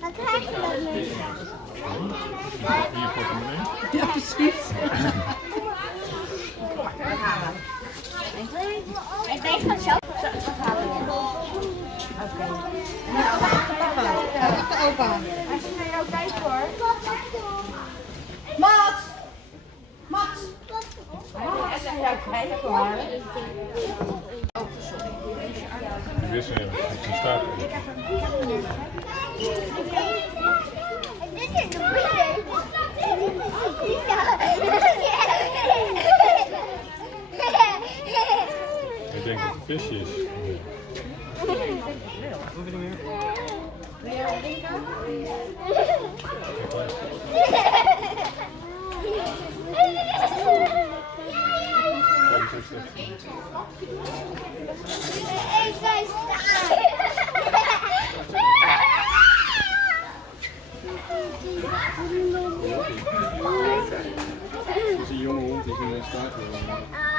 Wat krijg je dan mee? Ja, precies. Ik denk van zo. Oké. Ja, de opa. Als je naar jou kijkt hoor. Mats! Mats! Als je naar jou kijkt hoor. Die wist je staat. Dit is de bier. Ik denk dat het een visje is. Het is een jonge hond die in een staart wil.